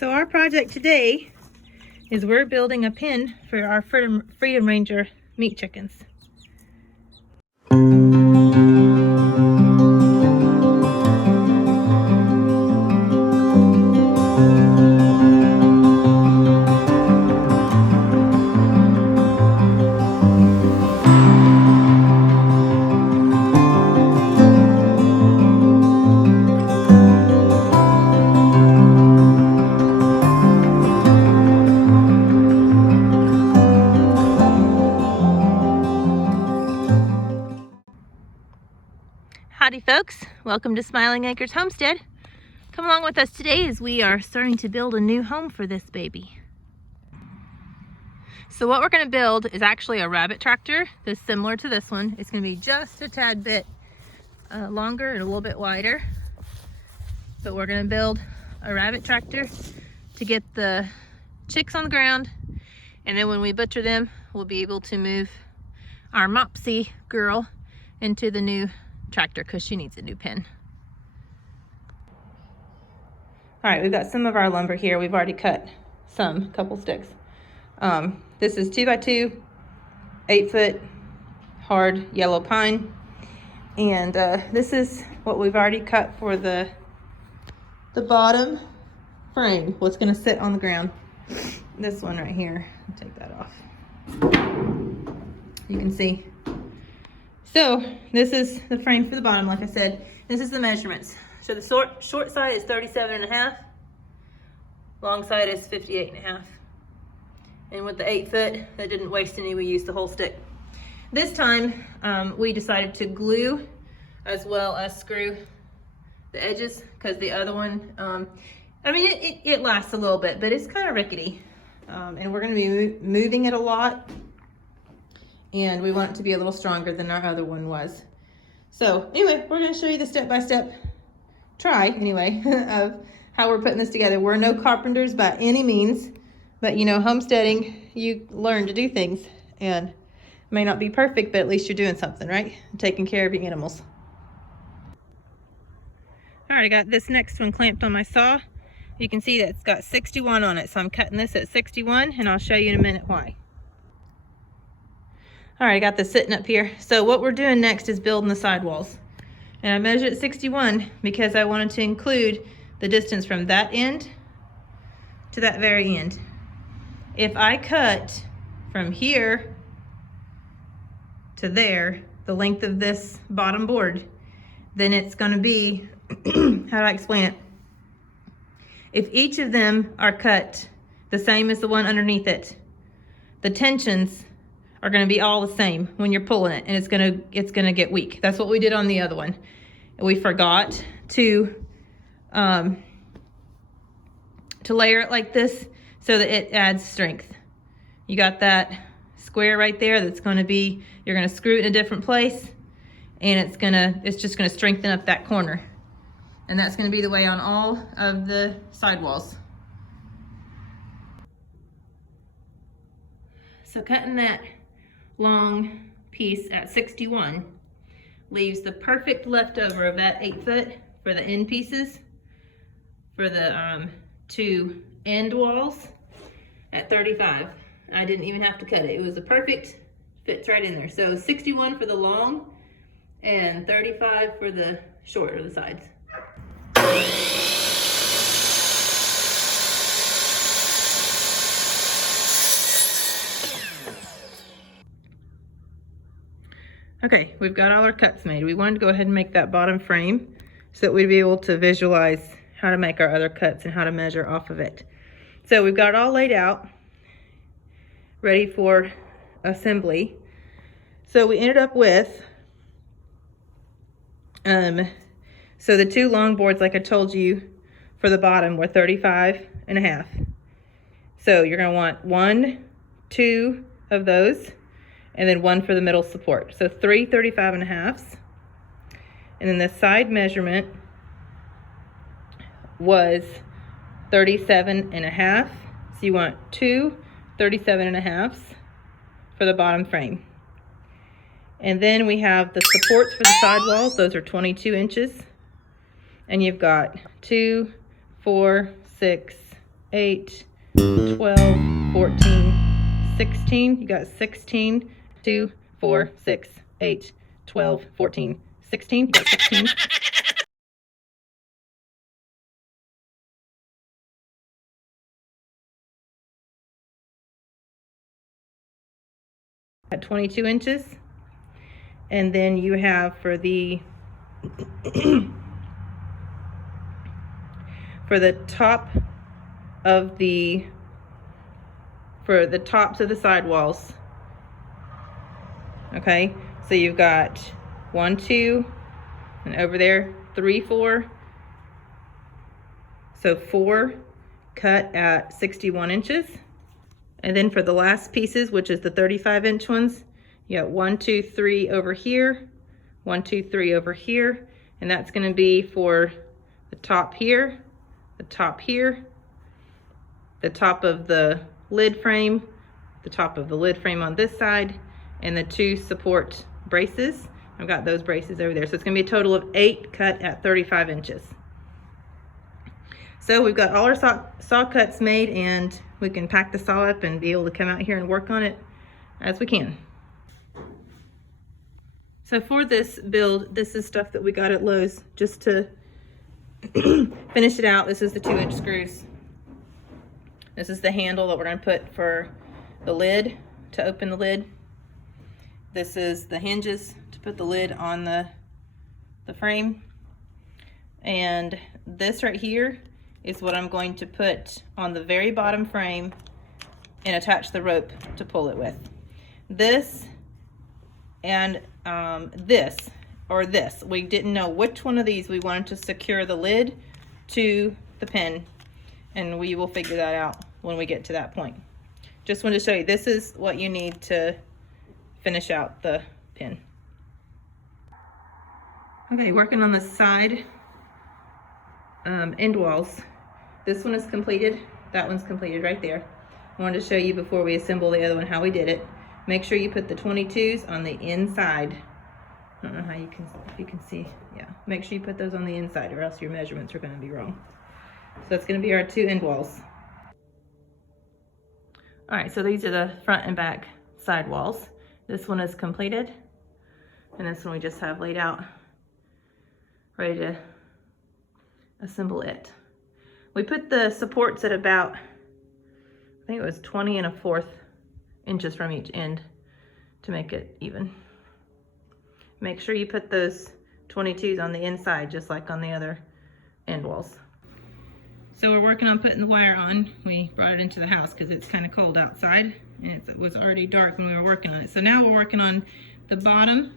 So our project today is we're building a pen for our Freedom Ranger meat chickens. Howdy folks, welcome to Smiling Acres Homestead. Come along with us today as we are starting to build a new home for this baby. So what we're going to build is actually a rabbit tractor that's similar to this one. It's going to be just a tad bit longer and a little bit wider. But we're going to build a rabbit tractor to get the chicks on the ground, and then when we butcher them, we'll be able to move our Mopsy girl into the new tractor because she needs a new pen. All right, we've got some of our lumber here. We've already cut a couple sticks. This is 2x2, 8-foot hard yellow pine. And this is what we've already cut for the bottom frame, what's gonna sit on the ground. This one right here, I'll take that off. You can see. So this is the frame for the bottom. Like I said, this is the measurements. So the short side is 37.5, long side is 58.5. And with the 8-foot, that didn't waste any, we used the whole stick. This time, we decided to glue as well as screw the edges, because the other one, I mean, it lasts a little bit, but it's kind of rickety. And we're gonna be moving it a lot. And we want it to be a little stronger than our other one was. So anyway, we're gonna show you the step-by-step try, anyway, of how we're putting this together. We're no carpenters by any means, but you know, homesteading, you learn to do things, and it may not be perfect, but at least you're doing something, right? Taking care of your animals. All right, I got this next one clamped on my saw. You can see that it's got 61 on it, so I'm cutting this at 61, and I'll show you in a minute why. All right, I got this sitting up here. So what we're doing next is building the sidewalls. And I measured at 61 because I wanted to include the distance from that end to that very end. If I cut from here to there, the length of this bottom board, then it's gonna be, how do I explain it? If each of them are cut the same as the one underneath it, the tensions are going to be all the same when you're pulling it, and it's going to get weak. That's what we did on the other one. We forgot to layer it like this so that it adds strength. You got that square right there that's going to be, you're going to screw it in a different place, and it's just going to strengthen up that corner. And that's going to be the way on all of the sidewalls. So cutting that long piece at 61 leaves the perfect leftover of that 8-foot for the end pieces for the two end walls at 35. I didn't even have to cut it. It was a perfect, fits right in there. So 61 for the long and 35 for the short or the sides. Okay, we've got all our cuts made. We wanted to go ahead and make that bottom frame so that we'd be able to visualize how to make our other cuts and how to measure off of it. So we've got it all laid out, ready for assembly. So we ended up with, so the two long boards, like I told you, for the bottom were 35.5. So you're gonna want 1, 2 of those, and then 1 for the middle support. So 3 35.5s. And then the side measurement was 37.5. So you want 2 37.5s for the bottom frame. And then we have the supports for the sidewalls. Those are 22 inches. And you've got 2, 4, 6, 8, 12, 14, 16. You got 16, 2, 4, 6, 8, 12, 14, 16. You got 16. At 22 inches. And then you have for the for the tops of the sidewalls. Okay, so you've got 1, 2, and over there 3, 4. So 4 cut at 61 inches. And then for the last pieces, which is the 35-inch ones, you got 1, 2, 3 over here, 1, 2, 3 over here, and that's going to be for the top here, the top here, the top of the lid frame, the top of the lid frame on this side, and the 2 support braces. I've got those braces over there. So it's going to be a total of 8 cut at 35 inches. So we've got all our saw cuts made, and we can pack the saw up and be able to come out here and work on it as we can. So for this build, this is stuff that we got at Lowe's just to finish it out. This is the 2-inch screws. This is the handle that we're going to put for the lid, to open the lid. This is the hinges to put the lid on the frame. And this right here is what I'm going to put on the very bottom frame and attach the rope to pull it with. This and this, we didn't know which one of these we wanted to secure the lid to the pin, and we will figure that out when we get to that point. Just wanted to show you, this is what you need to finish out the pin. Okay, working on the side end walls. This one is completed, that one's completed right there. I wanted to show you before we assemble the other one how we did it. Make sure you put the 22s on the inside. I don't know how if you can see. Yeah, make sure you put those on the inside, or else your measurements are going to be wrong. So that's going to be our 2 end walls. All right, so these are the front and back side walls. This one is completed, and this one we just have laid out, ready to assemble it. We put the supports at about, I think it was 20 1/4 inches from each end to make it even. Make sure you put those 22s on the inside, just like on the other end walls. So we're working on putting the wire on. We brought it into the house because it's kind of cold outside, and it was already dark when we were working on it. So now we're working on the bottom,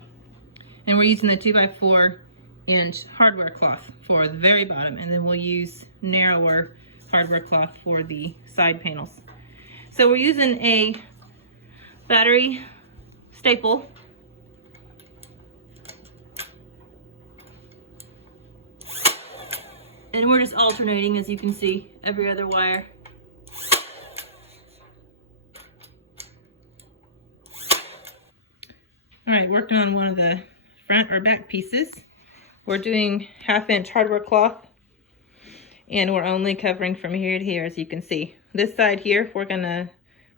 and we're using the 2x4 inch hardware cloth for the very bottom, and then we'll use narrower hardware cloth for the side panels. So we're using a battery staple, and we're just alternating, as you can see, every other wire. All right, working on one of the front or back pieces. We're doing 1/2 inch hardware cloth, and we're only covering from here to here, as you can see. This side here, we're gonna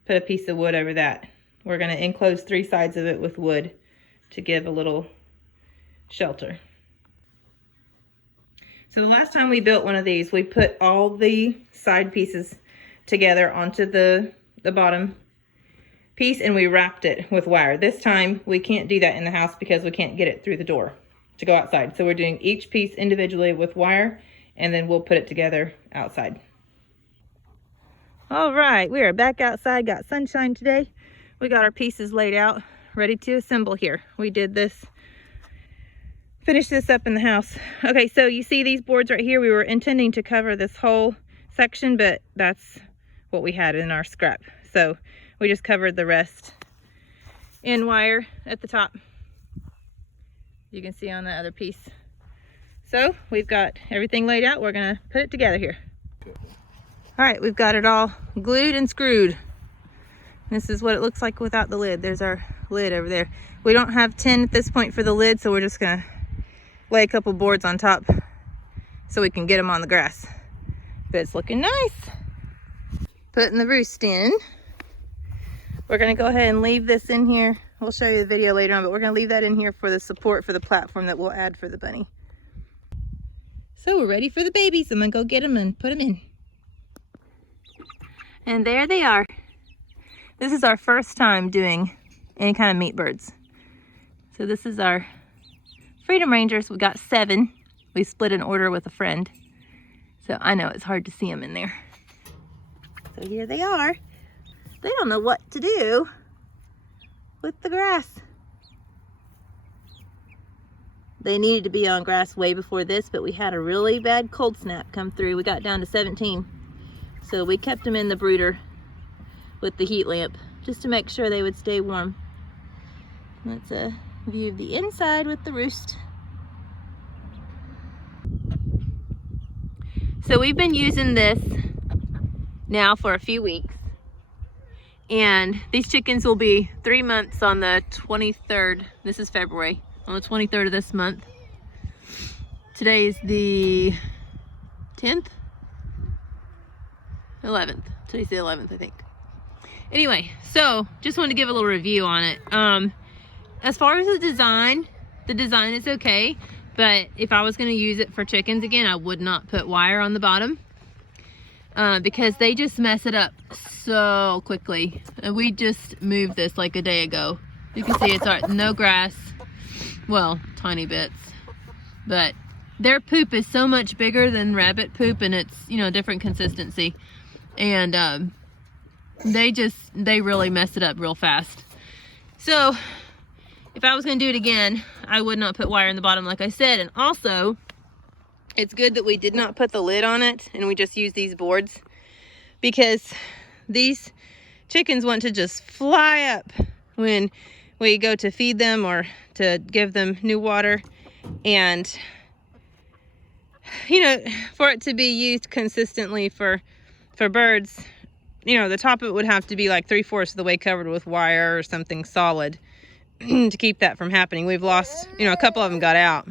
put a piece of wood over that. We're gonna enclose 3 sides of it with wood to give a little shelter. So the last time we built one of these, we put all the side pieces together onto the bottom piece, and we wrapped it with wire. This time we can't do that in the house because we can't get it through the door to go outside. So we're doing each piece individually with wire, and then we'll put it together outside. All right, we are back outside, got sunshine today. We got our pieces laid out, ready to assemble here. We did this, finished this up in the house. Okay, so you see these boards right here, we were intending to cover this whole section, but that's what we had in our scrap. So we just covered the rest in wire at the top. You can see on that other piece. So we've got everything laid out. We're gonna put it together here. All right, we've got it all glued and screwed. This is what it looks like without the lid. There's our lid over there. We don't have tin at this point for the lid, so we're just gonna lay a couple boards on top so we can get them on the grass. But it's looking nice. putting the roost in. We're gonna go ahead and leave this in here. We'll show you the video later on, but we're gonna leave that in here for the support for the platform that we'll add for the bunny. So we're ready for the babies. I'm gonna go get them and put them in. And there they are. This is our first time doing any kind of meat birds. So this is our Freedom Rangers. We got 7. We split an order with a friend. So I know it's hard to see them in there. So here they are. They don't know what to do with the grass. They needed to be on grass way before this, but we had a really bad cold snap come through. We got down to 17. So we kept them in the brooder with the heat lamp just to make sure they would stay warm. That's a view of the inside with the roost. So we've been using this now for a few weeks, and these chickens will be 3 months on the 23rd. This is February, on the 23rd of this month. Today is the 10th? 11th. Today's the 11th, I think. Anyway, so just wanted to give a little review on it. As far as the design is okay, but if I was going to use it for chickens again, I would not put wire on the bottom because they just mess it up so quickly. We just moved this like a day ago. You can see it's no grass, well, tiny bits, but their poop is so much bigger than rabbit poop, and it's, you know, different consistency, and they really mess it up real fast. So if I was going to do it again, I would not put wire in the bottom like I said. And also, it's good that we did not put the lid on it and we just used these boards, because these chickens want to just fly up when we go to feed them or to give them new water. And, you know, for it to be used consistently for birds, you know, the top of it would have to be like 3/4 of the way covered with wire or something solid to keep that from happening. We've lost, you know, a couple of them got out.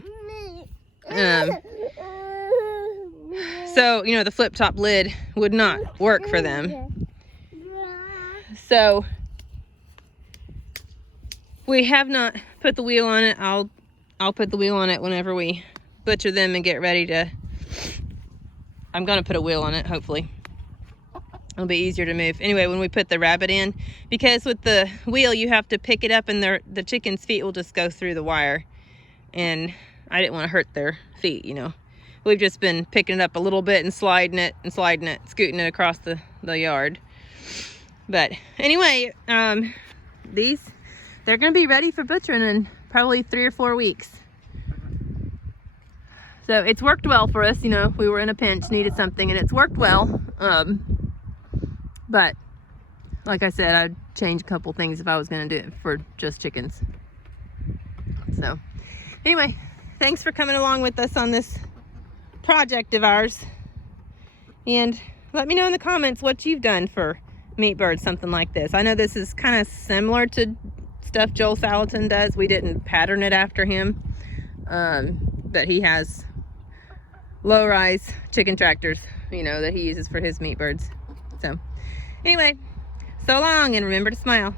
So, you know, the flip top lid would not work for them. So we have not put the wheel on it. I'll put the wheel on it whenever we butcher them and get ready to. I'm gonna put a wheel on it, hopefully. It'll be easier to move. Anyway, when we put the rabbit in, because with the wheel you have to pick it up and the chicken's feet will just go through the wire. And I didn't want to hurt their feet, you know. We've just been picking it up a little bit and sliding it, scooting it across the yard. But anyway, they're gonna be ready for butchering in probably 3 or 4 weeks. So it's worked well for us, you know. We were in a pinch, needed something, and it's worked well. But like I said, I'd change a couple things if I was going to do it for just chickens. So anyway, thanks for coming along with us on this project of ours. And let me know in the comments what you've done for meat birds, something like this. I know this is kind of similar to stuff Joel Salatin does. We didn't pattern it after him. But he has low-rise chicken tractors, you know, that he uses for his meat birds. So anyway, so long, and remember to smile.